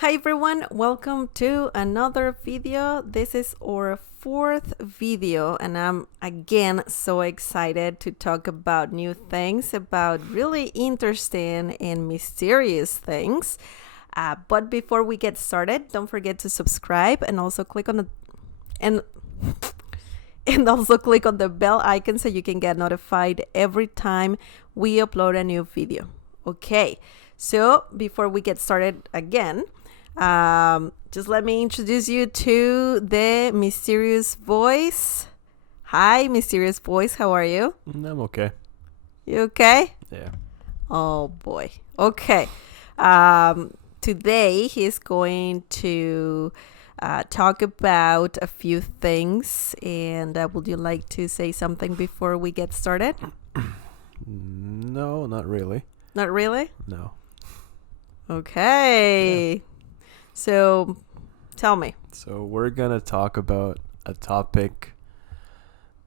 Hi everyone, welcome to another video. This is our fourth video and I'm again so excited to talk about new things, about really interesting and mysterious things. But before we get started, don't forget to subscribe and also click on the and also click on the bell icon so you can get notified every time we upload a new video. Okay, so before we get started again, just let me introduce you to the mysterious voice. Hi, mysterious voice. How are you? I'm okay. You okay? Yeah. Oh boy. Okay. Today he's going to talk about a few things. And would you like to say something before we get started? No, not really. Not really? No. Okay. Yeah. So, tell me. So we're going to talk about a topic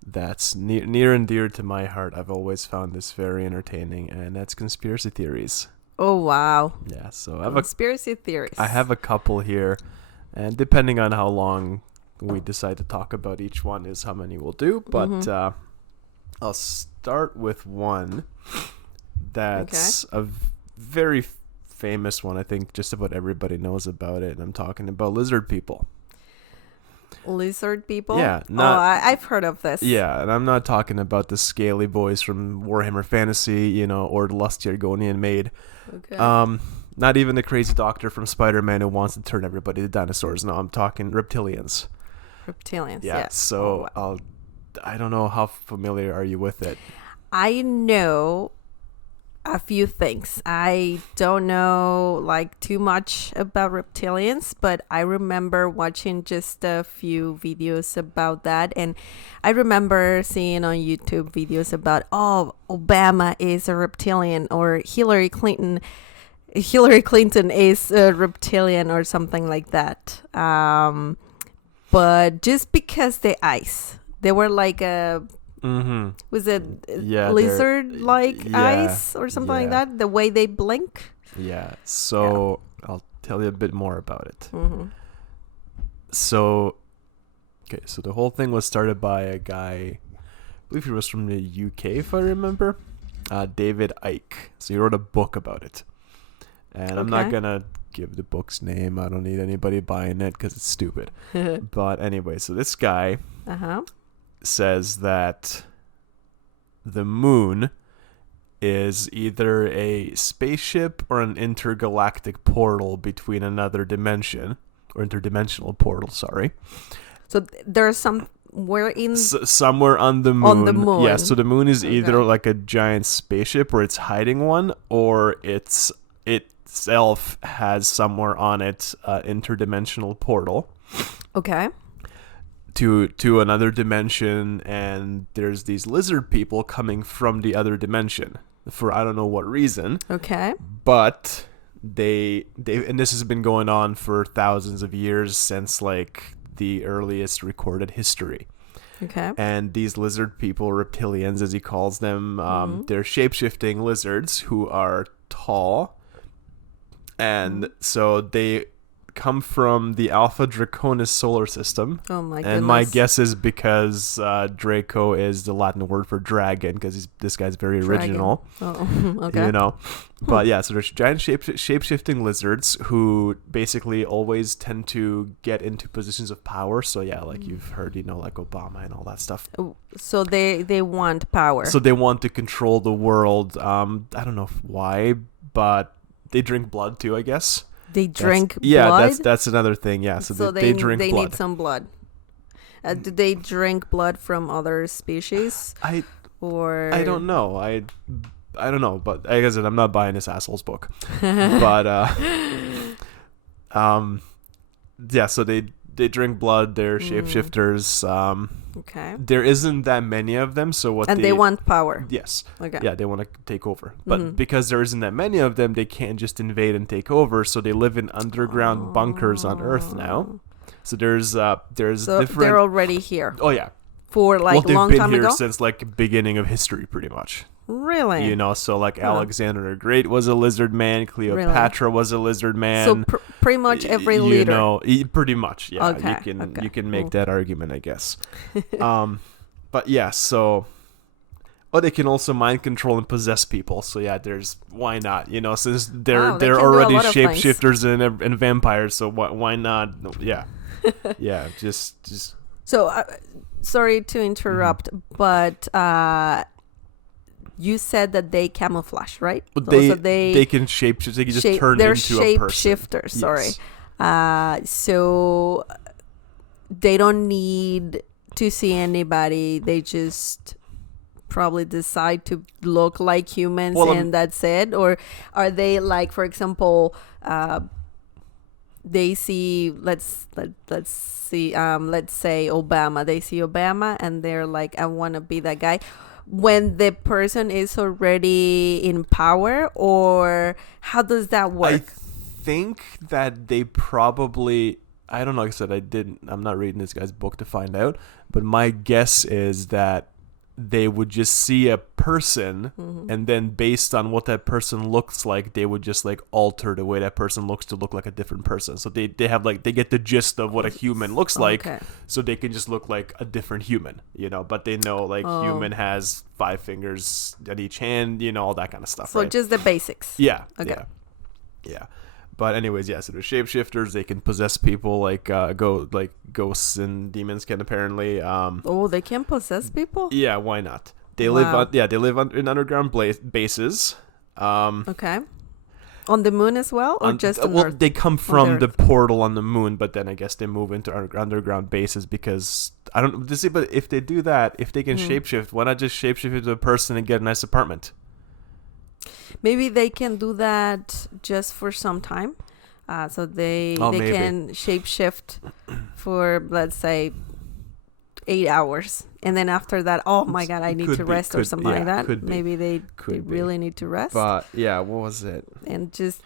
that's near and dear to my heart. I've always found this very entertaining, and that's conspiracy theories. Oh, wow. Yeah, so conspiracy theories. I have a couple here, and depending on how long we decide to talk about each one is how many we'll do. But I'll start with one that's a very famous one. I think just about everybody knows about it, and I'm talking about lizard people. Lizard people? Yeah. I've heard of this. Yeah, and I'm not talking about the scaly boys from Warhammer Fantasy, or the lusty Argonian maid. Okay. Not even the crazy doctor from Spider-Man who wants to turn everybody to dinosaurs. No, I'm talking reptilians. Reptilians, yeah. So I don't know, how familiar are you with it? I know a few things. I don't know like too much about reptilians, but I remember watching just a few videos about that, and I remember seeing on YouTube videos about Obama is a reptilian, or Hillary Clinton is a reptilian, or something like that. But just because the eyes, they were like a was it lizard-like eyes or something like that? The way they blink? Yeah. So I'll tell you a bit more about it. So the whole thing was started by a guy, I believe he was from the UK, if I remember, David Icke. So he wrote a book about it. And I'm not going to give the book's name. I don't need anybody buying it because it's stupid. But anyway, so this guy says that the moon is either a spaceship or an intergalactic portal between another dimension, or interdimensional portal, sorry. So there's somewhere somewhere on the moon. On the moon. Yeah, so the moon is either like a giant spaceship or it's hiding one, or itself has somewhere on it interdimensional portal. Okay. To another dimension, and there's these lizard people coming from the other dimension for I don't know what reason. Okay. But they and this has been going on for thousands of years, since like the earliest recorded history. Okay. And these lizard people, reptilians as he calls them, they're shape-shifting lizards who are tall, and so they come from the Alpha Draconis solar system. Oh my goodness. And my guess is because Draco is the Latin word for dragon, because this guy's very original. Oh, okay. But yeah, so there's giant shape-shifting lizards who basically always tend to get into positions of power. So yeah, like you've heard, like Obama and all that stuff. So they want power. So they want to control the world. I don't know why, but they drink blood too, I guess. They drink blood? Yeah, that's another thing. Yeah, so they drink blood. They need some blood. Do they drink blood from other species? I don't know. I don't know, but like I said, I'm not buying this asshole's book. But yeah, so they drink blood. They're shapeshifters. Okay. There isn't that many of them, so they want power. Yes. Okay. Yeah, they want to take over, but because there isn't that many of them, they can't just invade and take over. So they live in underground bunkers on Earth now. So there's different. They're already here. Oh yeah. For like a long time ago. They've been here since like beginning of history, pretty much. Really? You know, so like Alexander the Great was a lizard man, Cleopatra was a lizard man. So pretty much every you leader. know, pretty much, yeah. Okay, You can make that argument, I guess. But yeah, so. But they can also mind control and possess people. So yeah, why not? You know, since they're already shapeshifters and vampires, so why not? Yeah, yeah. Just. So sorry to interrupt, but you said that they camouflage, right? They can shapeshift. They can just turn into a person. They're shapeshifters. Sorry. Yes. So they don't need to see anybody. They just probably decide to look like humans and that's it. Or are they like, for example, they see let's say Obama. They see Obama and they're like, I want to be that guy. When the person is already in power, or how does that work? I think that they probably, I don't know, like I said, I'm not reading this guy's book to find out, but my guess is that they would just see a person and then based on what that person looks like, they would just like alter the way that person looks to look like a different person. So they have like, they get the gist of what a human looks like, so they can just look like a different human, you know, but they know like human has 5 fingers at each hand, you know, all that kind of stuff. So right? Just the basics. Yeah. Okay. Yeah. But anyways, yeah, so they're shapeshifters. They can possess people like ghosts and demons can apparently. They can possess people? Yeah, why not? They live in underground bases. Okay. On the moon as well, or just on Earth? They come from the portal on the moon, but then I guess they move into underground bases because I don't see. But if they do that, if they can shapeshift, why not just shapeshift into a person and get a nice apartment? Maybe they can do that just for some time. So they can shapeshift for, let's say, 8 hours. And then after that, oh my God, I need to rest or something like that. Maybe they really need to rest. But yeah, what was it? And just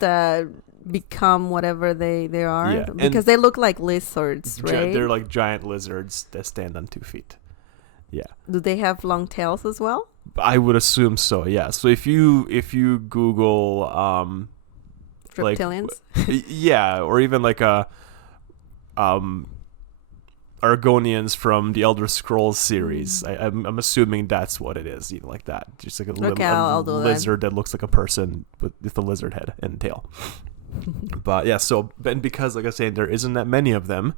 become whatever they are. Yeah. Because they look like lizards, right? They're like giant lizards that stand on 2 feet. Yeah. Do they have long tails as well? I would assume so. Yeah. So if you Google reptilians, yeah, or even like Argonians from the Elder Scrolls series. I'm assuming that's what it is, you know, like that. Just like a lizard that looks like a person with a lizard head and tail. But yeah, so because like I said, there isn't that many of them,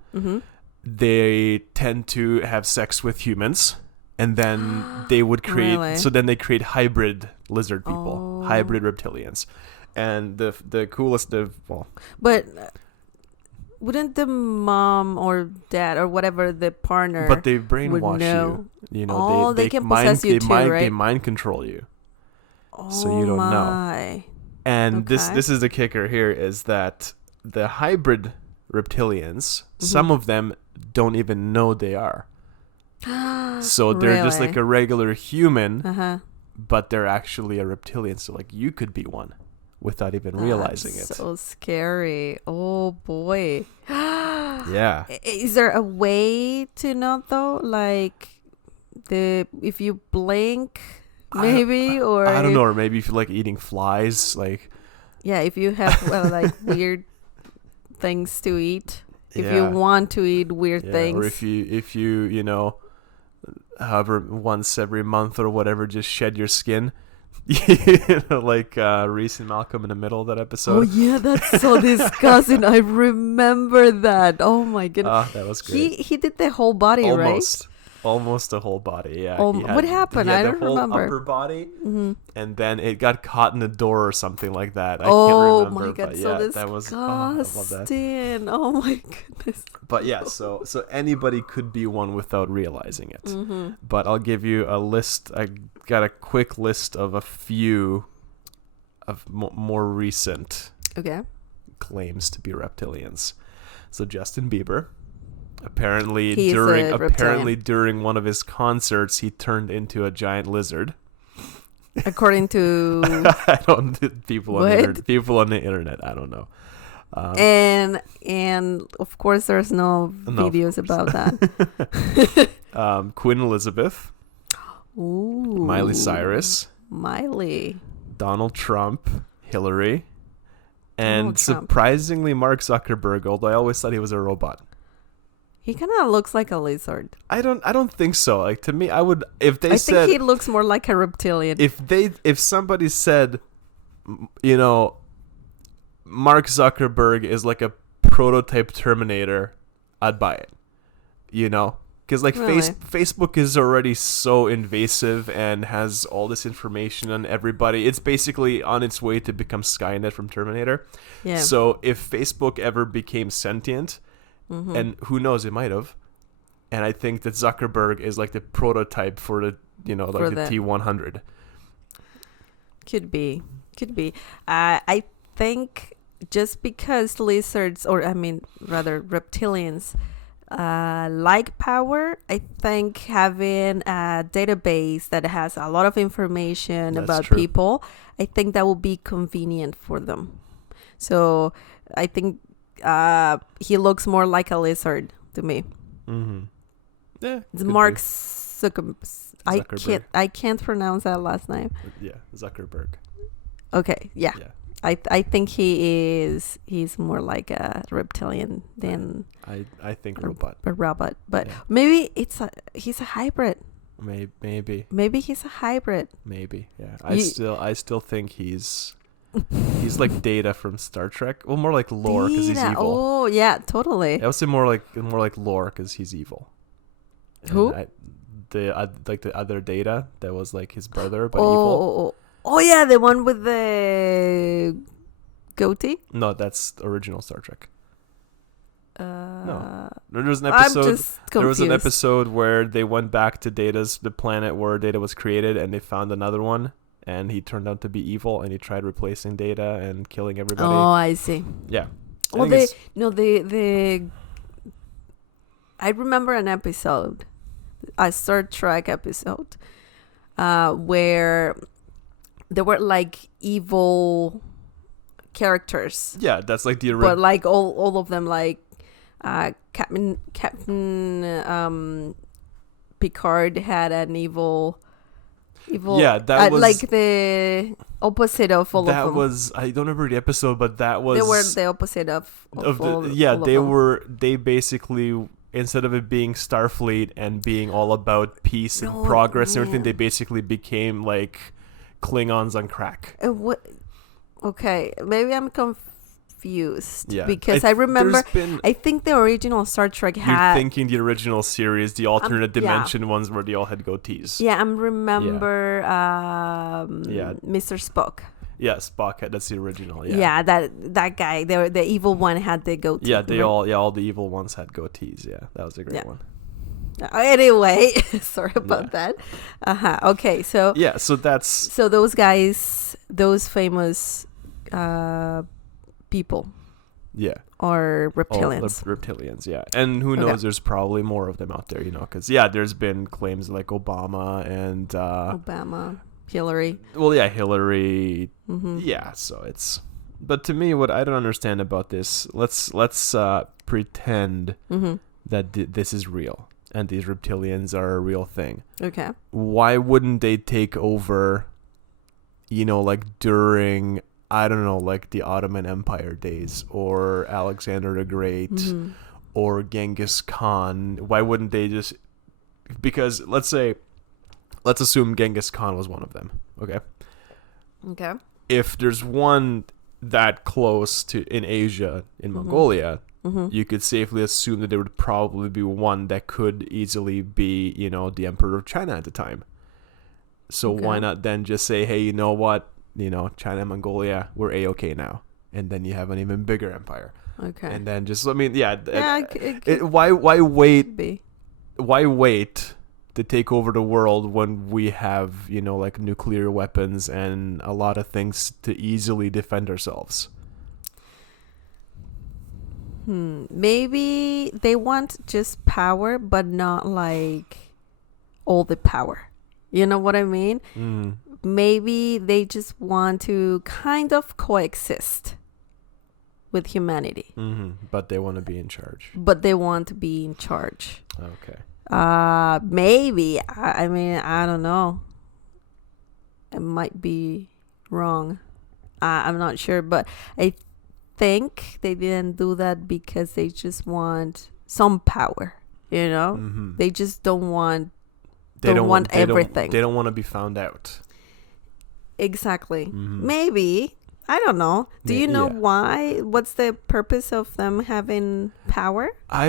they tend to have sex with humans. And then they would create, so then they create hybrid lizard people, hybrid reptilians. And the coolest But wouldn't the mom or dad or whatever the partner But they brainwash you. You know, they can possess you too, right? They mind control you. So you don't know. And this is the kicker here is that the hybrid reptilians, some of them don't even know they are. So they're just like a regular human, but they're actually a reptilian. So like you could be one without even realizing it. So scary. Oh boy. Yeah. Is there a way to know though? Like if you blink, maybe, or I don't know, or maybe if you like eating flies, like if you have like weird things to eat. If you want to eat weird things, or if you you know, however once every month or whatever, just shed your skin, you know, like Reese and Malcolm in the middle of that episode. Oh yeah, that's so disgusting. I remember that. Oh my goodness, that was great. He did the whole body, right? Almost the whole body, yeah. What happened? I don't remember. Upper body, and then it got caught in the door or something like that. I can't remember. Oh my but God, so disgusting! That was, I love that. Oh my goodness. But yeah, so anybody could be one without realizing it. But I'll give you a list. I got a quick list of a few of more recent claims to be reptilians. So Justin Bieber. Apparently during one of his concerts, he turned into a giant lizard. According to people on the internet, I don't know. And of course, there's no videos about that. Queen Elizabeth, Ooh. Miley Cyrus, Miley. Donald Trump, Hillary, and Donald Trump. surprisingly Mark Zuckerberg, although I always thought he was a robot. He kind of looks like a lizard. I don't think so. Like, to me, I would, if they I said, think he looks more like a reptilian. if somebody said, you know, Mark Zuckerberg is like a prototype Terminator, I'd buy it. You know, because like Really? Facebook is already so invasive and has all this information on everybody. It's basically on its way to become Skynet from Terminator. Yeah. So if Facebook ever became sentient, and who knows, it might have. And I think that Zuckerberg is like the prototype for the, you know, like the T100. Could be. I think just because lizards, or I mean, rather reptilians, like power, I think having a database that has a lot of information That's about true. people, I think that will be convenient for them. So I think he looks more like a lizard to me. Mm-hmm. Yeah. It's could Mark be. Zuckerberg. I can't pronounce that last name. Yeah, Zuckerberg. Okay, yeah. Yeah. I think he's more like a reptilian than I think robot. a robot. But Yeah. maybe he's a hybrid. Maybe. Maybe he's a hybrid. Maybe. Yeah. You- I still think he's like Data from Star Trek. Well, more like lore because he's Data. evil. Oh yeah, totally. I would say more like lore because he's evil. Who? The other Data that was like his brother but evil. Oh yeah, the one with the goatee. No, that's the original Star Trek. No, There was an I'm episode. just confused. There was an episode where they went back to the planet where Data was created, and they found another one, and he turned out to be evil, and he tried replacing Data and killing everybody. Oh, I see. Yeah. Well, I remember an episode, a Star Trek episode, where there were like evil characters, Yeah, that's like the but like all of them, like Captain Picard had an evil. Yeah, that was like the opposite of all of them. That was, I don't remember the episode, but that was They were the opposite of all, yeah, all of they them. were, they basically, instead of it being Starfleet and being all about peace and No, progress and everything, man. they basically became like Klingons on crack. What? Okay, maybe I'm confused. Yeah, because I remember. there's been, I think the original Star Trek you're had. thinking the original series, the alternate yeah. dimension ones where they all had goatees. Yeah, I remember. Yeah. Mr. Spock. Yeah, Spock had, that's the original. Yeah. Yeah, that guy. The evil one had the goatee. Yeah, they right? all the evil ones had goatees. Yeah, that was a great Yeah. one. Anyway, sorry about that. Okay, so Yeah, so that's those guys, those famous people yeah. are All reptilians. the reptilians, yeah. And who knows, there's probably more of them out there, you know, because, yeah, there's been claims like Obama and, Obama, Hillary. well, yeah, Hillary. Mm-hmm. Yeah, so it's, but to me, what I don't understand about this, let's pretend Mm-hmm. that this is real and these reptilians are a real thing. Okay. Why wouldn't they take over, you know, like during, I don't know, like the Ottoman Empire days or Alexander the Great Mm-hmm. or Genghis Khan? Why wouldn't they just, because let's assume Genghis Khan was one of them, okay? Okay. If there's one that close to in Asia, in Mhm. Mongolia, Mm-hmm. you could safely assume that there would probably be one that could easily be, you know, the Emperor of China at the time. So Okay. why not then just say, hey, you know what? You know, China and Mongolia, we're A-okay now. And then you have an even bigger empire. Okay. And then just, I mean, yeah. Why Why wait? be? Why wait to take over the world when we have, you know, like nuclear weapons and a lot of things to easily defend ourselves? Maybe they want just power, but not like all the power. You know what I mean? Mm. Maybe they just want to kind of coexist with humanity, But they want to be in charge. but they want to be in charge. Okay. Maybe. I mean, I don't know. It might be wrong. I'm not sure, but I think they didn't do that because they just want some power. Mm-hmm. They just don't want everything. They don't want to be found out. Exactly. Mm-hmm. Maybe. I don't know. Do you know Yeah. why? What's the purpose of them having power? I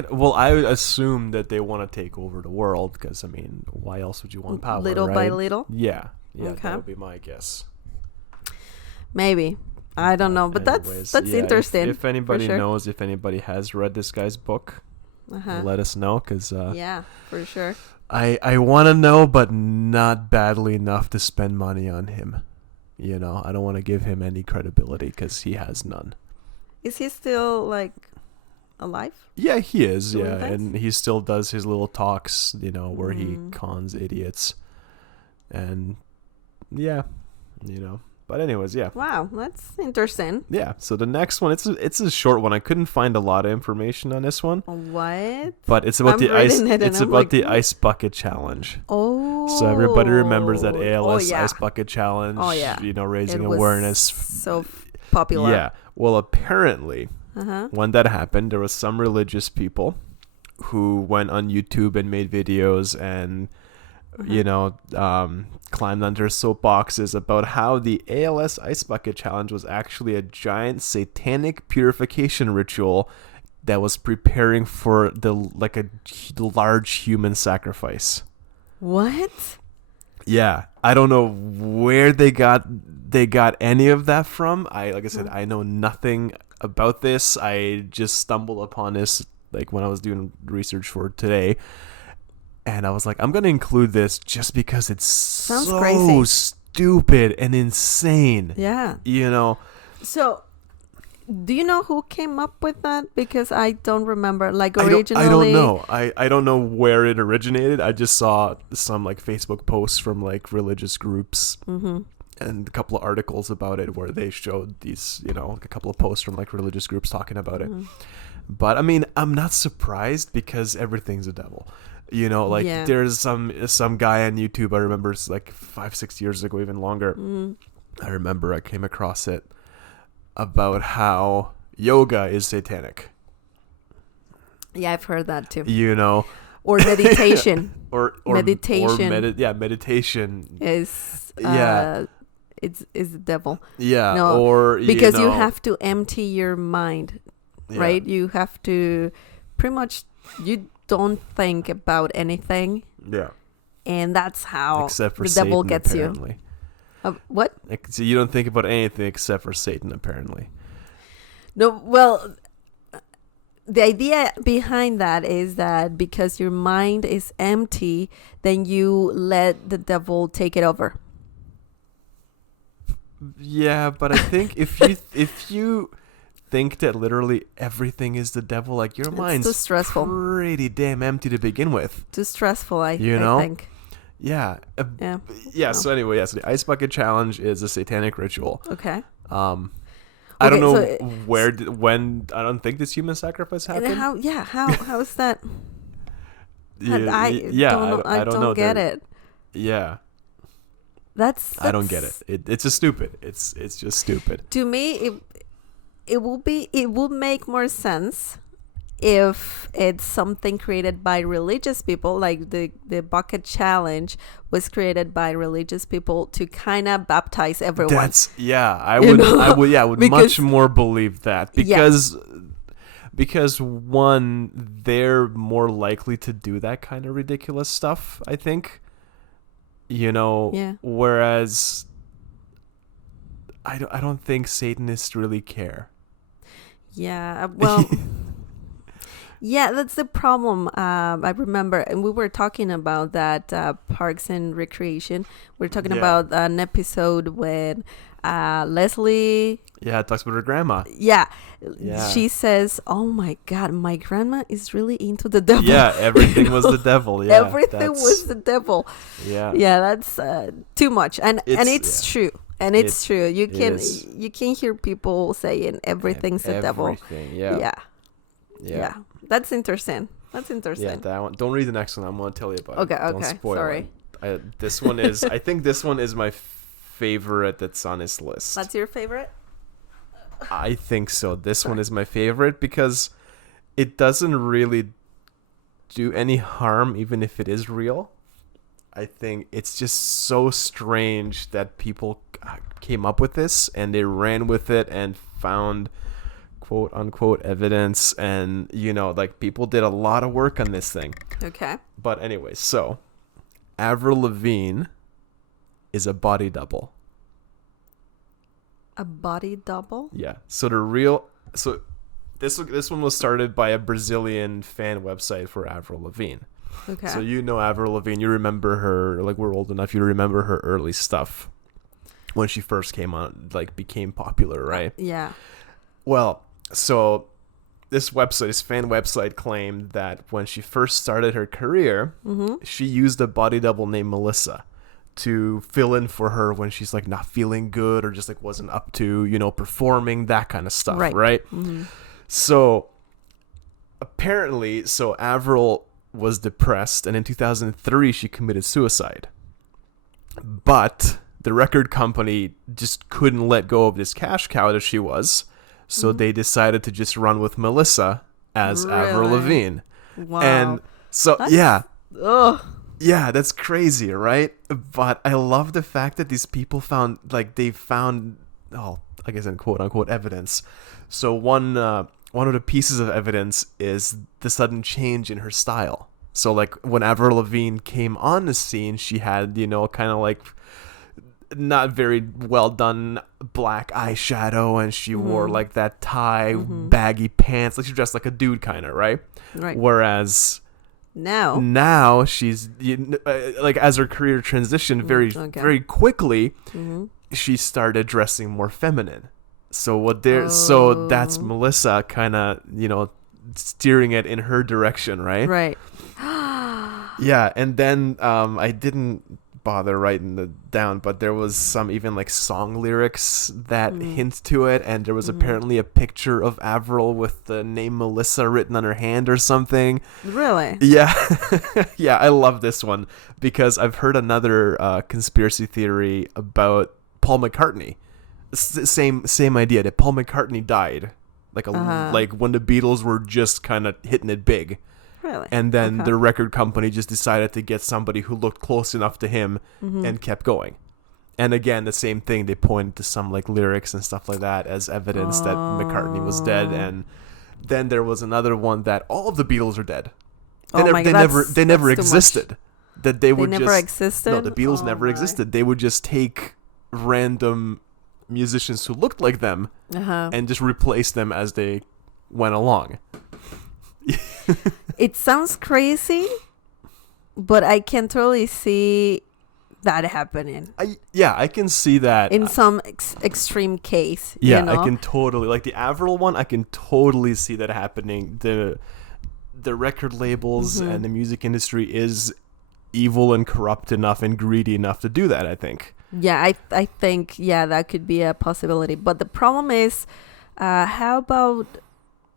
assume that they want to take over the world because, I mean, why else would you want power, Little right? by little? Yeah. Okay. That would be my guess. Maybe. I don't know, but Anyways, that's interesting. If anybody sure. knows, if anybody has read this guy's book, Uh-huh. let us know because Yeah, for sure. I want to know, but not badly enough to spend money on him. I don't want to give him any credibility because he has none. Is he still like alive? Yeah, he is. Doing Yeah, things? and he still does his little talks, where he Mm. cons idiots. And yeah, But anyways, yeah. Wow, that's interesting. Yeah, so the next one, it's a short one. I couldn't find a lot of information on this one, What? but it's about I'm the ice. reading it and It's I'm about like, the "Hmm." ice bucket challenge. Oh. So everybody remembers that ALS yeah. ice bucket challenge. Oh, yeah. Raising It was awareness. so popular. Yeah. Well, apparently, Uh-huh. when that happened, there was some religious people who went on YouTube and made videos and climbed under soapboxes about how the ALS Ice Bucket Challenge was actually a giant satanic purification ritual that was preparing for a large human sacrifice. What? Yeah, I don't know where they got any of that from. Like I said, I know nothing about this. I just stumbled upon this when I was doing research for today. And I was like, I'm going to include this just because it's so crazy. stupid and insane. Yeah. So, do you know who came up with that? Because I don't remember. Originally, I don't know. I don't know where it originated. I just saw some Facebook posts from religious groups Mm-hmm. and a couple of articles about it where they showed these, a couple of posts from religious groups talking about it. Mm-hmm. But I mean, I'm not surprised because everything's a devil. Yeah. There's some guy on YouTube, I remember it's 5-6 years ago, even longer. Mm. I remember I came across it about how yoga is satanic. Yeah, I've heard that too. Or meditation. or meditation. Meditation is yeah. is the devil. Yeah. No, or because you have to empty your mind, yeah. right? You have to pretty much you don't think about anything. Yeah. And that's how except for the Satan, devil gets apparently. you. What? So you don't think about anything except for Satan, apparently. No, well, the idea behind that is that because your mind is empty, then you let the devil take it over. Yeah, but I think if you think that literally everything is the devil, your mind's too stressful. Pretty damn empty to begin with. Too stressful, I think. Yeah. Yeah. Yeah. So anyway, so the ice bucket challenge is a satanic ritual. Okay. I don't know so when. I don't think this human sacrifice happened. And how is that? I don't know. Get it. Yeah. That's I don't get it. It's just stupid. It's just stupid. To me, it will make more sense if it's something created by religious people, like the bucket challenge was created by religious people to kind of baptize everyone. I would much more believe that because one, they're more likely to do that kind of ridiculous stuff, I think. Whereas I don't think Satanists really care. Yeah, well, yeah, that's the problem. I remember, and we were talking about that Parks and Recreation. We're talking about an episode when Leslie. Yeah, talks about her grandma. Yeah, she says, "Oh my God, my grandma is really into the devil." Yeah, everything was the devil. Yeah, everything was the devil. Yeah, that's too much, and it's true. And it's true. You can hear people saying everything's the devil. Yeah. That's interesting. Yeah, that one. Don't read the next one. I'm going to tell you about it. Okay. Don't spoil Sorry. it. This one is. I think this one is my favorite that's on his list. That's your favorite? I think so. This one is my favorite because it doesn't really do any harm, even if it is real. I think it's just so strange that people came up with this and they ran with it and found quote unquote evidence, and like people did a lot of work on this thing. Okay. But anyway, so Avril Lavigne is a body double. A body double? Yeah. So this one was started by a Brazilian fan website for Avril Lavigne. Okay. So Avril Lavigne, you remember her, like we're old enough, you remember her early stuff when she first came on, like became popular, right? Yeah. Well, so this fan website claimed that when she first started her career, she used a body double named Melissa to fill in for her when she's like not feeling good or just like wasn't up to, performing, that kind of stuff, right? Mm-hmm. So apparently, Avril was depressed, and in 2003 she committed suicide. But the record company just couldn't let go of this cash cow that she was, so they decided to just run with Melissa as Avril Lavigne. Wow. And so Ugh. Yeah, that's crazy, right? But I love the fact that these people found I guess in quote unquote evidence. So one of the pieces of evidence is the sudden change in her style. So like when Avril Lavigne came on the scene, she had, kind of like not very well done black eyeshadow, and she wore like that tie, baggy pants, like she dressed like a dude kind of, right? Right. Whereas now she's like, as her career transitioned very quickly, she started dressing more feminine. So so that's Melissa kind of, steering it in her direction, right? Right. Yeah, and then I didn't bother writing it down, but there was some even like song lyrics that hint to it, and there was apparently a picture of Avril with the name Melissa written on her hand or something. Really? Yeah. Yeah, I love this one because I've heard another conspiracy theory about Paul McCartney. Same idea that Paul McCartney died like when the Beatles were just kind of hitting it big. Really? And then the record company just decided to get somebody who looked close enough to him and kept going. And again, the same thing, they pointed to some like lyrics and stuff like that as evidence that McCartney was dead. And then there was another one that all of the Beatles are dead. They never existed. That they would never existed? No, the Beatles never existed. They would just take random musicians who looked like them and just replace them as they went along. It sounds crazy, but I can totally see that happening. I can see that in some extreme case. Yeah, I can totally, like the Avril one, I can totally see that happening. The record labels and the music industry is evil and corrupt enough and greedy enough to do that, I think. Yeah, I think that could be a possibility. But the problem is, how about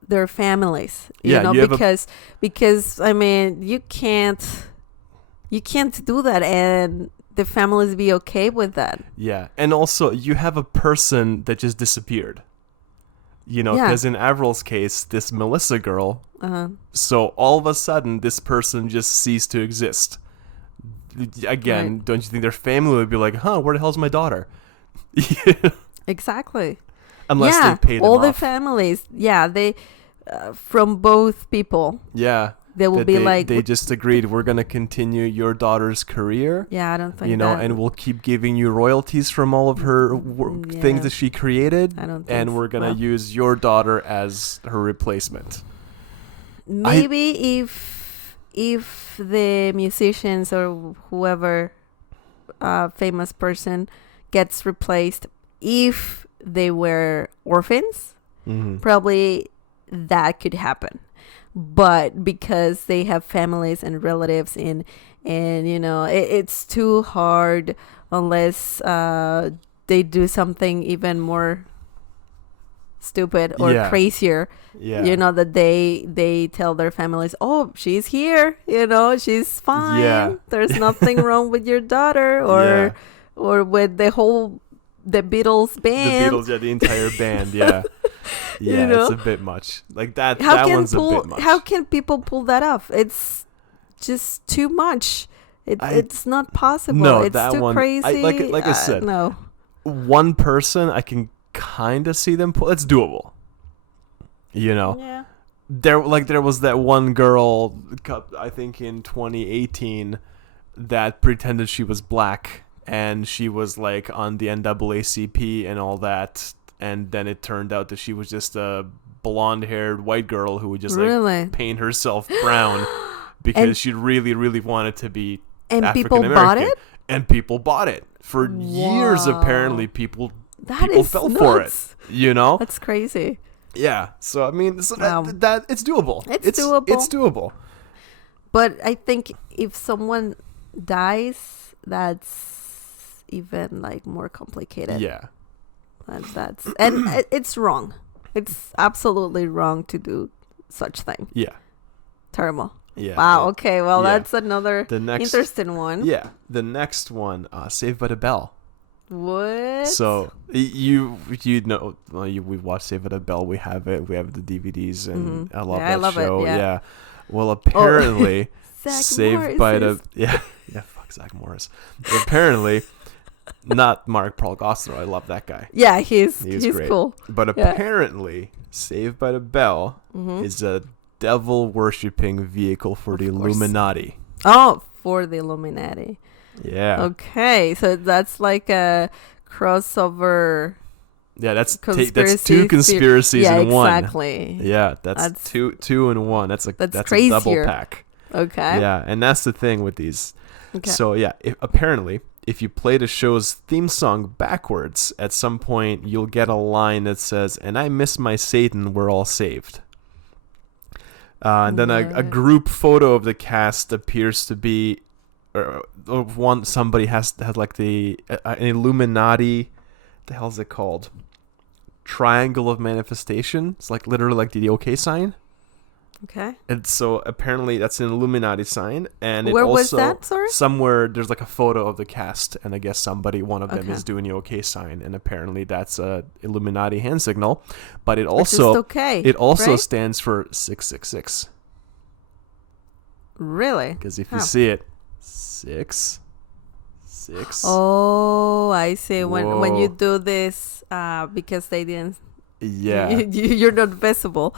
their families? Because I mean, you can't do that and the families be okay with that. Yeah, and also you have a person that just disappeared. Because in Avril's case, this Melissa girl, so all of a sudden this person just ceased to exist. Again, don't you think their family would be like, where the hell's my daughter? Exactly. Unless they pay them all off. the families, they from both people. Yeah. They will be like... They just agreed, we're going to continue your daughter's career. Yeah, I don't think that... and we'll keep giving you royalties from all of her things that she created. I don't think and we're going to use your daughter as her replacement. Maybe if the musicians or whoever famous person gets replaced, if they were orphans, probably that could happen. But because they have families and relatives it's too hard unless they do something even more stupid or crazier. That they tell their families, she's here, she's fine, there's nothing wrong with your daughter, or with the Beatles band. The Beatles, yeah, the entire band, yeah. Yeah, You know? it's a bit much. Like that one's a bit much. How can people pull that off? It's just too much. It's not possible. No, it's that too one, crazy. like I said, no. one person I can kind of see them pull. It's doable. You know, Yeah. there was that one girl, I think in 2018, that pretended she was black, and she was like on the NAACP and all that, and then it turned out that she was just a blonde-haired white girl who would just like paint herself brown because she really, really wanted to be African American. Bought it? And people bought it for years. Apparently, people fell nuts. for it. You know, that's crazy. Yeah. So I mean, that it's doable. It's doable. It's doable. But I think if someone dies, that's even like more complicated. Yeah. That's it's wrong. It's absolutely wrong to do such thing. Yeah. Terrible. Yeah. Wow. Okay. Well, yeah. that's another interesting one. Yeah. The next one, Saved by the Bell. What? So you know, we've watched Saved by the Bell. We have it. We have the DVDs, and I love that show. Yeah. Well, apparently, Saved by the fuck Zach Morris. Apparently, not Mark Paul Gosselaar. I love that guy. Yeah, he's great. Cool. But apparently, Saved by the Bell is a devil worshipping vehicle for the Illuminati. Oh, for the Illuminati. Yeah. Okay, so that's like a crossover. Yeah, that's two conspiracies in one. Yeah, exactly. Yeah, that's two in one. That's a double pack. Okay. Yeah, and that's the thing with these. Okay. So yeah, apparently, if you play the show's theme song backwards, at some point you'll get a line that says, "And I miss my Satan, we're all saved." And then a group photo of the cast appears to be, somebody has like an Illuminati. What the hell is it called? Triangle of manifestation. It's like literally like the OK sign. Okay. And so apparently that's an Illuminati sign. And where was that? Sorry. Somewhere there's like a photo of the cast, and I guess one of them is doing the OK sign, and apparently that's a Illuminati hand signal. But it also right? stands for 666. Really? Because if you see it, 6. Oh, I see. When you do this, because they didn't. Yeah. You're not visible.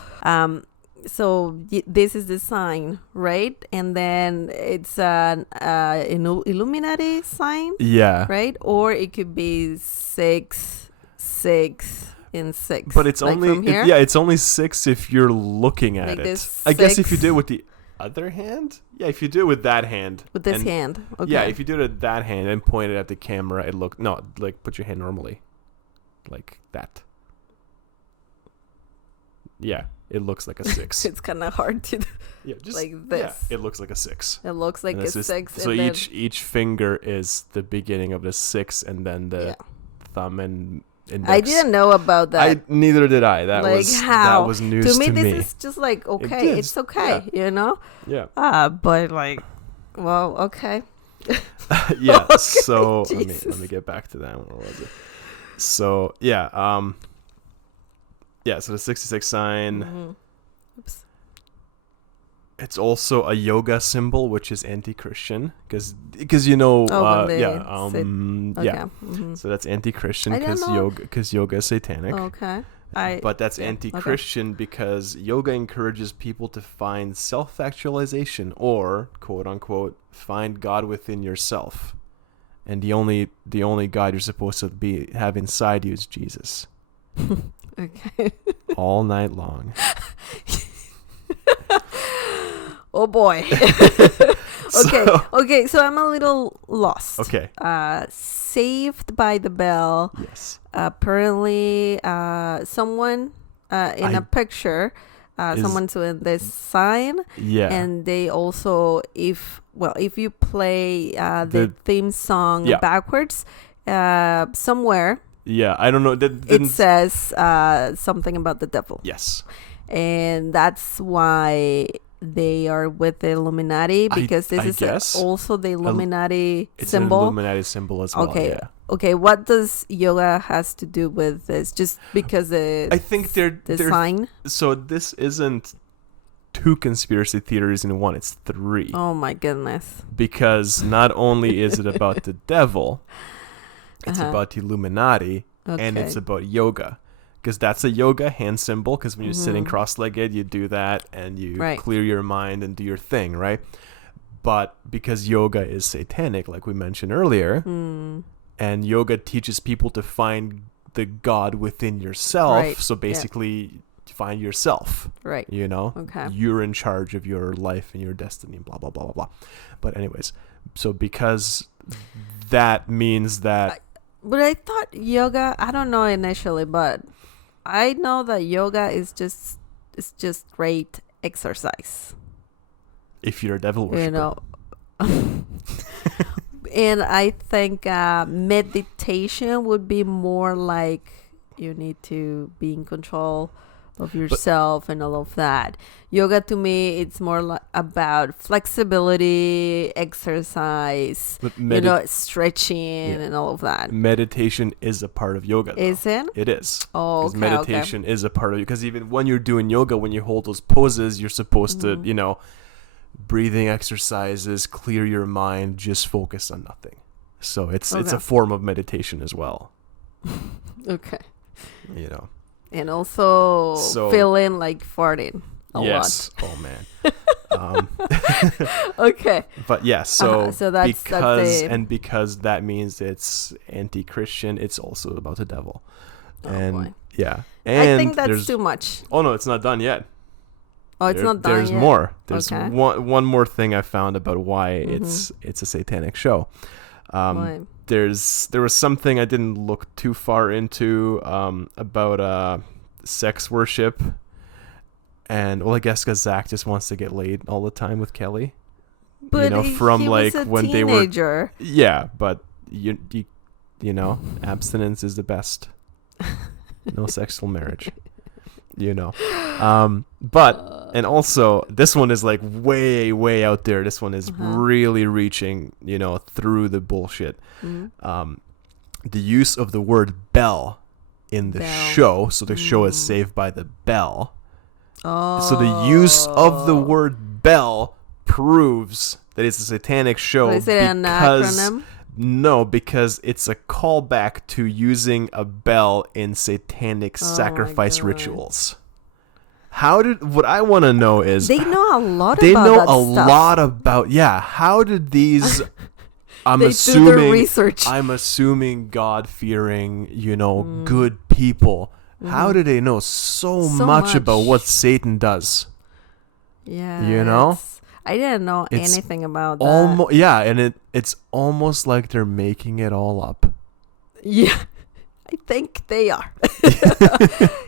So this is the sign, right? And then it's an Illuminati sign. Yeah. Right? Or it could be 6, 6, and 6. But it's like only it's only 6 if you're looking at like it. I guess if you do it with the other hand. Yeah, if you do it with that hand. With this hand. Okay. Yeah, if you do it with that hand and point it at the camera, put your hand normally, like that. Yeah. It looks like a 6. It's kind of hard to do. Yeah, just like this. Yeah, it looks like a 6. It looks like a 6. So each finger is the beginning of the 6, and then the thumb and index. I didn't know about that. Neither did I. That was news to me. To me, this is just like okay. It's okay, you know. Yeah. But like, well, okay. Yeah. Okay, so Jesus. let me get back to that one. Where was it? So yeah. Yeah, so the 66 sign. Mm-hmm. Oops. It's also a yoga symbol, which is anti-Christian, because you know, Okay. yeah. Mm-hmm. So that's anti-Christian because yoga is satanic. Okay. But that's anti-Christian because yoga encourages people to find self-actualization, or quote unquote find God within yourself, and the only God you're supposed to have inside you is Jesus. Okay. All night long. Oh boy. Okay, so I'm a little lost. Okay. Saved by the Bell. Yes. Apparently, someone in a picture, someone's doing this sign. Yeah. And they also, if you play the theme song backwards, somewhere. Yeah, I don't know. It says something about the devil. Yes. And that's why they are with the Illuminati? Because this I is guess. also the Illuminati It's symbol. an Illuminati symbol as well. Okay. Yeah. Okay, what does yoga has to do with this? Just because I think the sign? So this isn't 2 conspiracy theories in one, it's 3. Oh my goodness. Because not only is it about the devil, it's about the Illuminati, and it's about yoga. Because that's a yoga hand symbol, because when you're sitting cross-legged, you do that, and you clear your mind and do your thing, right? But because yoga is satanic, like we mentioned earlier, and yoga teaches people to find the God within yourself, so basically find yourself, right? You know, you're in charge of your life and your destiny, blah blah blah blah blah. But anyways, so because that means that but I thought yoga, I don't know initially, but I know that yoga is just great exercise, if you're a devil worshiper, you know. And I think meditation would be more like you need to be in control of yourself and all of that. Yoga to me, it's more about flexibility, exercise, stretching and all of that. Meditation is a part of yoga, though. Is it? It is. Oh, okay. Meditation is a part of it, because even when you're doing yoga, when you hold those poses, you're supposed to, breathing exercises, clear your mind, just focus on nothing. So it's a form of meditation as well. Okay. And also feeling like farting a lot. Oh man. Okay. But yes, so that's because that means it's anti-Christian, it's also about the devil. And I think that's too much. Oh no, it's not done yet. Oh, it's not done There's yet? more. There's one more thing I found about why it's a satanic show. There was something I didn't look too far into about sex worship, and I guess because Zach just wants to get laid all the time with Kelly. But from he like was a when teenager. they were. Yeah, but you abstinence is the best. No sexual marriage. But and also this one is like way out there. This one is really reaching through the bullshit. The use of the word bell in the show, so the show is Saved by the Bell. So the use of the word bell proves that it's a satanic show. Is it an acronym? No, because it's a callback to using a bell in satanic sacrifice rituals. What I want to know is they know a lot about how did these I'm do their research. I'm assuming God-fearing, good people. How do they know so much about what Satan does? Yeah. I didn't know anything about that. And it's almost like they're making it all up. Yeah, I think they are.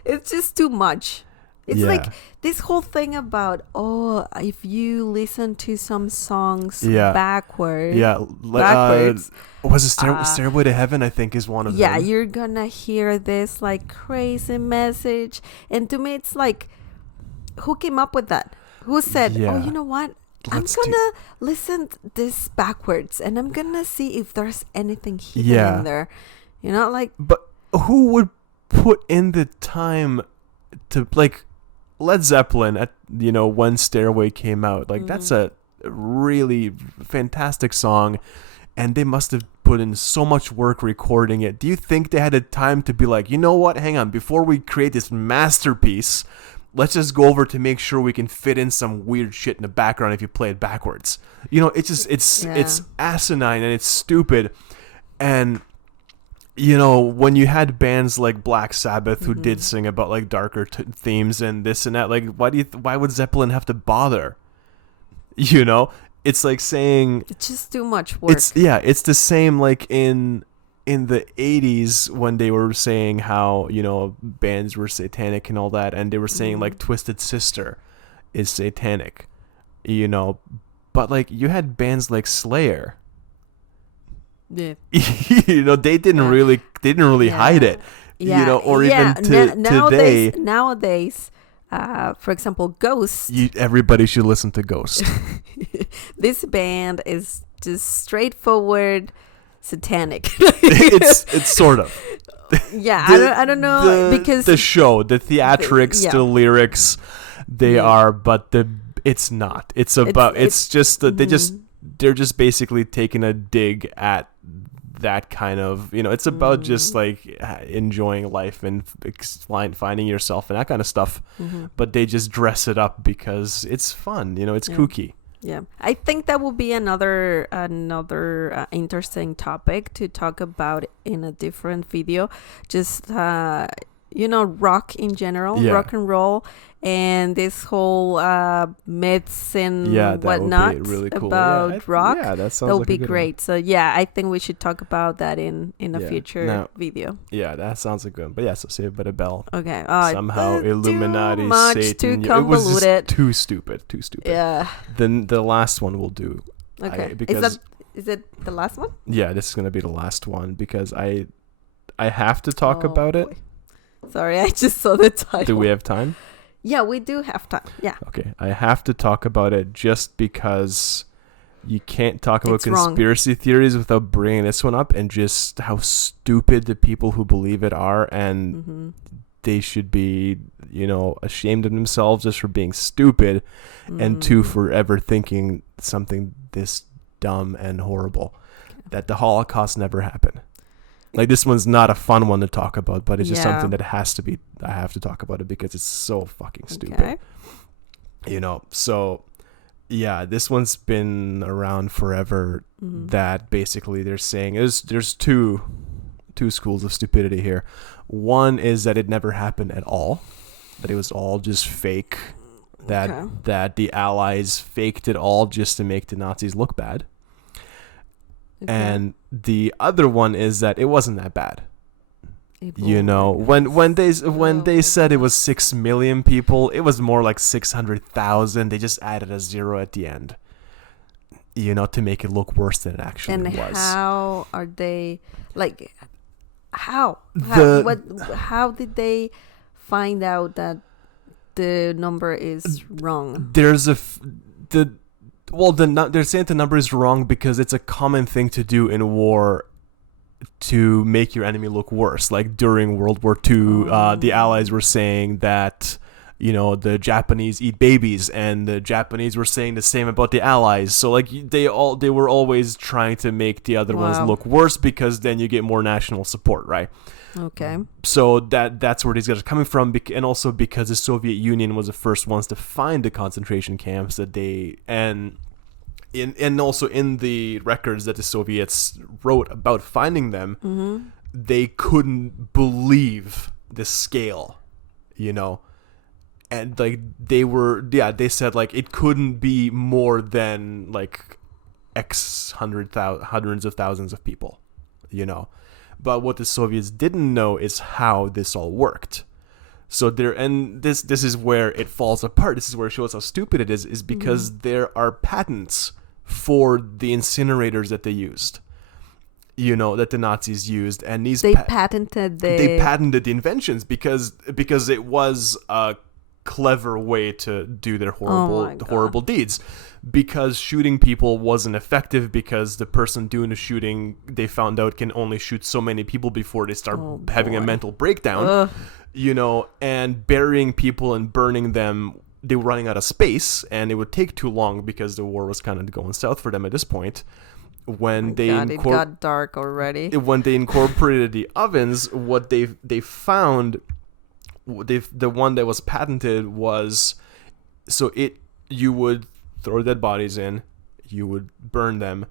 It's just too much. It's like this whole thing about, if you listen to some songs backwards. Yeah. Backwards. Was it Stairway to Heaven, I think, is one of them. Yeah, you're going to hear this like crazy message. And to me, it's like, who came up with that? Who said, you know what? I'm going to listen to this backwards and I'm going to see if there's anything hidden in there. But who would put in the time to, like, Led Zeppelin, when Stairway came out, like, that's a really fantastic song, and they must have put in so much work recording it. Do you think they had the time to be like, you know what, hang on, before we create this masterpiece, let's just go over to make sure we can fit in some weird shit in the background if you play it backwards. It's asinine and it's stupid. And when you had bands like Black Sabbath who did sing about like darker themes and this and that, like why would Zeppelin have to bother? It's like saying it's just too much work. It's the same like in the 80s when they were saying how bands were satanic and all that, and they were saying like Twisted Sister is satanic, but like you had bands like Slayer. Yeah. They didn't really hide it. Or even today. Nowadays, For example, Ghost. Everybody should listen to Ghost. This band is just straightforward satanic. it's sort of. Yeah, I don't know, because the show, the theatrics, the lyrics, they are, but it's not. It's about it's just that they're just basically taking a dig at that kind of, it's about just like enjoying life and finding yourself and that kind of stuff, but they just dress it up because it's fun, it's kooky. Yeah, I think that will be another interesting topic to talk about in a different video. Just rock in general, rock and roll, and this whole myths and whatnot would be really cool. About rock. Yeah, that sounds like be great. So yeah, I think we should talk about that in a future video. Yeah, that sounds like good. But yeah, so Saved by the Bell. Okay. Somehow Illuminati, too much, Satan. Too convoluted. It was just too stupid. Yeah. Then the last one we'll do. Okay. Is it the last one? Yeah, this is gonna be the last one because I have to talk about it. Sorry, I just saw the title. Do we have time? Yeah, we do have time. Yeah. Okay, I have to talk about it just because you can't talk about conspiracy theories without bringing this one up and just how stupid the people who believe it are, and they should be, ashamed of themselves just for being stupid, and two, for ever thinking something this dumb and horrible, that the Holocaust never happened. Like, this one's not a fun one to talk about, but it's just something that I have to talk about it because it's so fucking stupid. Okay. So yeah, this one's been around forever, that basically they're saying there's two schools of stupidity here. One is that it never happened at all, that it was all just fake, that the Allies faked it all just to make the Nazis look bad. Okay. And the other one is that it wasn't that bad. When they said it was 6 million people, it was more like 600,000. They just added a zero at the end, to make it look worse than it actually was. And how are they, like, how did they find out that the number is wrong? They're saying the number is wrong because it's a common thing to do in war to make your enemy look worse. Like during World War II, the Allies were saying that, the Japanese eat babies, and the Japanese were saying the same about the Allies. So like they were always trying to make the other ones look worse because then you get more national support, right? Okay. So that's where these guys are coming from, and also because the Soviet Union was the first ones to find the concentration camps and also in the records that the Soviets wrote about finding them, they couldn't believe the scale, and like they said like it couldn't be more than like X hundreds of thousands of people, But what the Soviets didn't know is how this all worked. So this is where it falls apart. This is where it shows how stupid it is because there are patents for the incinerators that they used, that the Nazis used, and they patented the inventions because it was a clever way to do their horrible deeds. Because shooting people wasn't effective because the person doing the shooting, they found out, can only shoot so many people before they start having a mental breakdown. And burying people and burning them, they were running out of space, and it would take too long because the war was kind of going south for them at this point. It got dark already. When they incorporated the ovens, what they found, the one that was patented was, you would throw dead bodies in, you would burn them,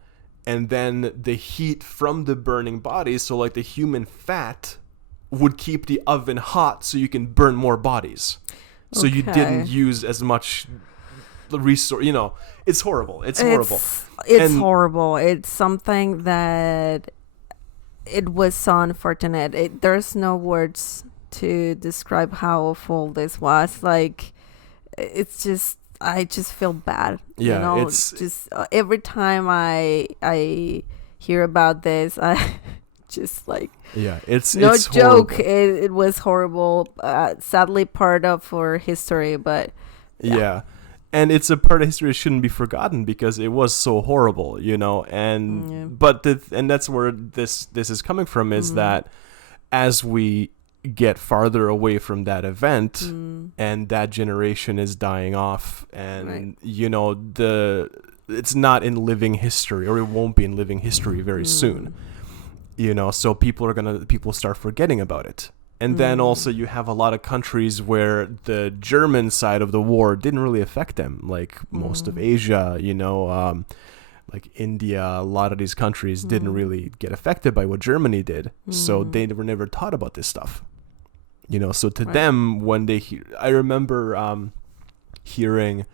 and then the heat from the burning bodies, so like the human fat, would keep the oven hot so you can burn more bodies. So you didn't use as much resource. It's horrible. It's horrible. It's horrible. It's something that it was so unfortunate. There's no words to describe how awful this was. Like, it's just, I just feel bad. Yeah, it's just every time I hear about this, just like it's joke. horrible. It was horrible. Sadly, part of our history, but Yeah. And it's a part of history that shouldn't be forgotten because it was so horrible, and and that's where this is coming from, is that as we get farther away from that event and that generation is dying off, and it's not in living history, or it won't be in living history very soon, so people start forgetting about it. And then also you have a lot of countries where the German side of the war didn't really affect them, like most of Asia, like India. A lot of these countries didn't really get affected by what Germany did, so they were never taught about this stuff. So to them, when they I remember hearing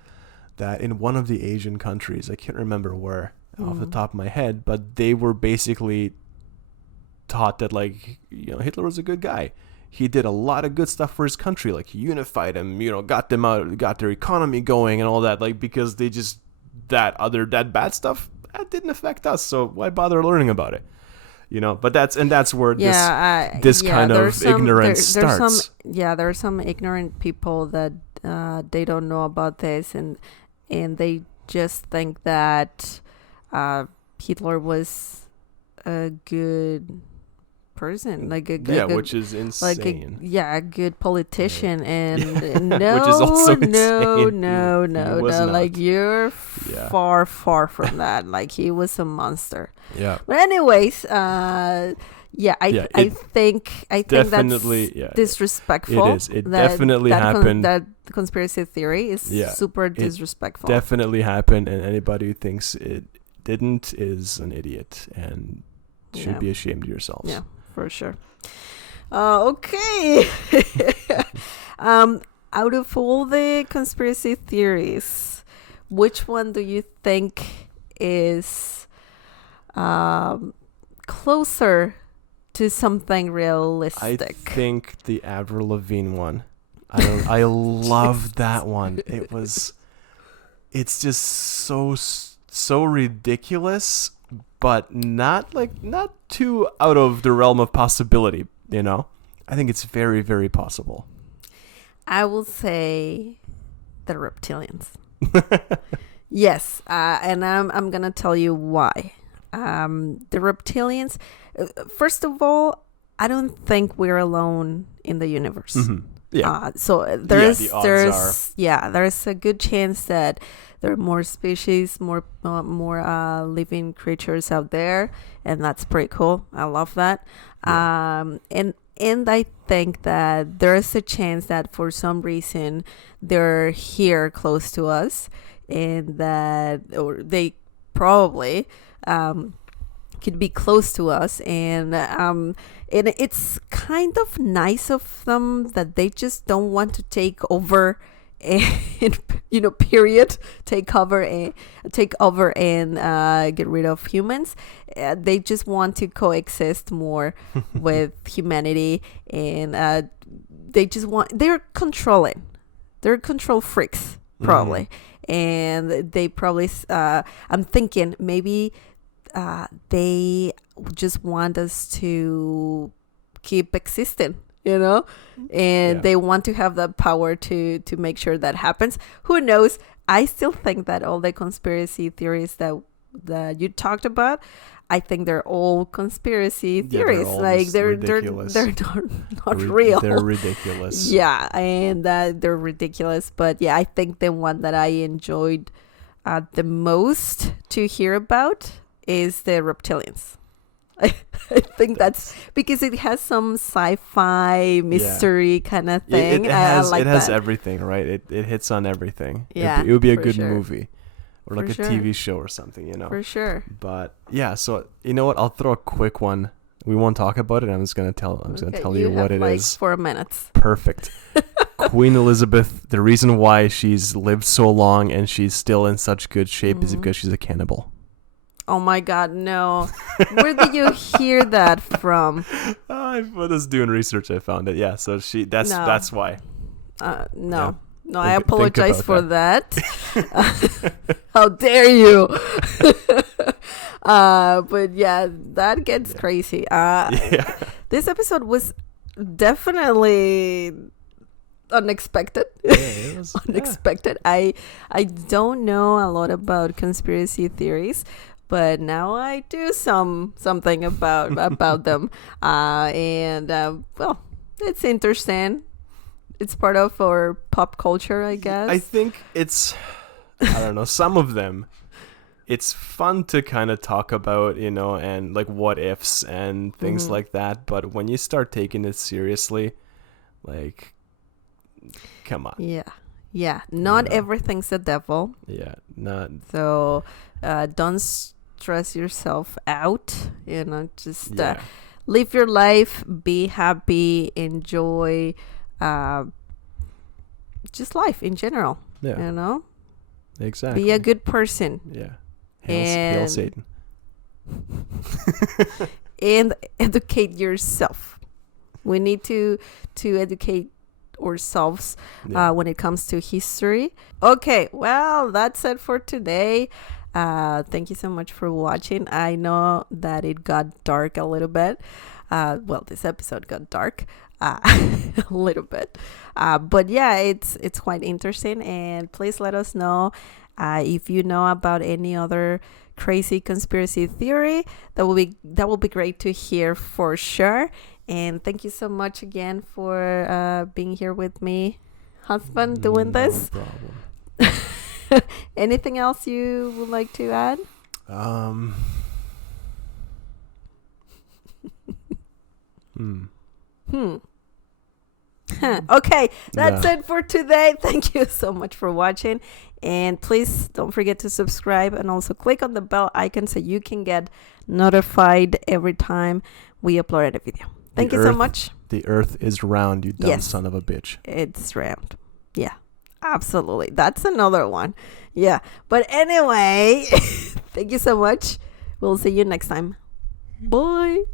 that in one of the Asian countries, I can't remember where off the top of my head, but they were basically taught that, like, Hitler was a good guy. He did a lot of good stuff for his country, like he unified them, got them out, got their economy going and all that, like, because they just that bad stuff that didn't affect us, so why bother learning about it? But that's where this kind of ignorance starts. There are some ignorant people that they don't know about this, and they just think that Hitler was a good person, like a good, which is insane. A good politician, and no, which is also no, insane. no, not. like you're far from that. Like he was a monster. Yeah. But anyways, I think definitely, that's disrespectful. It is. It definitely happened. That conspiracy theory is super disrespectful. Definitely happened, and anybody who thinks it didn't is an idiot and should be ashamed of yourselves. Yeah, for sure. Okay. Out of all the conspiracy theories, which one do you think is closer to something realistic? I think the Avril Lavigne one. I love that one. It's just so ridiculous, but not too out of the realm of possibility. I think it's very, very possible. I will say the reptilians. Yes, and I'm gonna tell you why. The reptilians. First of all, I don't think we're alone in the universe. Mm-hmm. Yeah. So there's a good chance that there are more species, more living creatures out there, and that's pretty cool. I love that. Yeah. And I think that there's a chance that for some reason they're here close to us, and or they probably could be close to us, and it's kind of nice of them that they just don't want to take over and period, take over and get rid of humans. They just want to coexist more with humanity, and they're control freaks probably. And they probably I'm thinking maybe they just want us to keep existing, and they want to have the power to make sure that happens. Who knows? I still think that all the conspiracy theories that you talked about, I think they're all conspiracy theories. They're ridiculous. They're not real. They're ridiculous. Yeah, and they're ridiculous. But yeah, I think the one that I enjoyed the most to hear about is the reptilians. I think that's because it has some sci-fi mystery kind of thing. It has that. everything, right? It hits on everything. Yeah, it would be a good sure. movie, or like a TV show or something, For sure. But yeah, so you know what? I'll throw a quick one. We won't talk about it. I'm just gonna tell you what it is. 4 minutes. Perfect. Queen Elizabeth. The reason why she's lived so long and she's still in such good shape is because she's a cannibal. Oh my God, no. Where did you hear that from? I was doing research. I found it. Yeah, so that's why. No. No, I apologize for that. How dare you? But yeah, that gets crazy. Yeah. This episode was definitely unexpected. Yeah, it was Unexpected. I don't know a lot about conspiracy theories, but now I do something about them. Well, it's interesting. It's part of our pop culture, I guess. I think it's, I don't know, some of them, it's fun to kind of talk about, and like what ifs and things like that. But when you start taking it seriously, like, come on. Yeah. Not everything's the devil. Yeah, not. So don't stress yourself out. Just live your life, be happy, enjoy. Just life in general. Yeah. Exactly. Be a good person. Yeah. Hail Satan. And educate yourself. We need to educate ourselves when it comes to history. Okay, well, that's it for today. Thank you so much for watching. I know that it got dark a little bit. Well, this episode got dark a little bit. But yeah, it's quite interesting. And please let us know if you know about any other crazy conspiracy theory. That will be great to hear for sure. And thank you so much again for being here with me, husband, doing this. No problem. Anything else you would like to add? Okay, that's it for today. Thank you so much for watching, and please don't forget to subscribe and also click on the bell icon so you can get notified every time we upload a video. Thank you so much. The earth is round, you dumb son of a bitch. It's round. Yeah, absolutely. That's another one. Yeah, but anyway, thank you so much. We'll see you next time. Bye.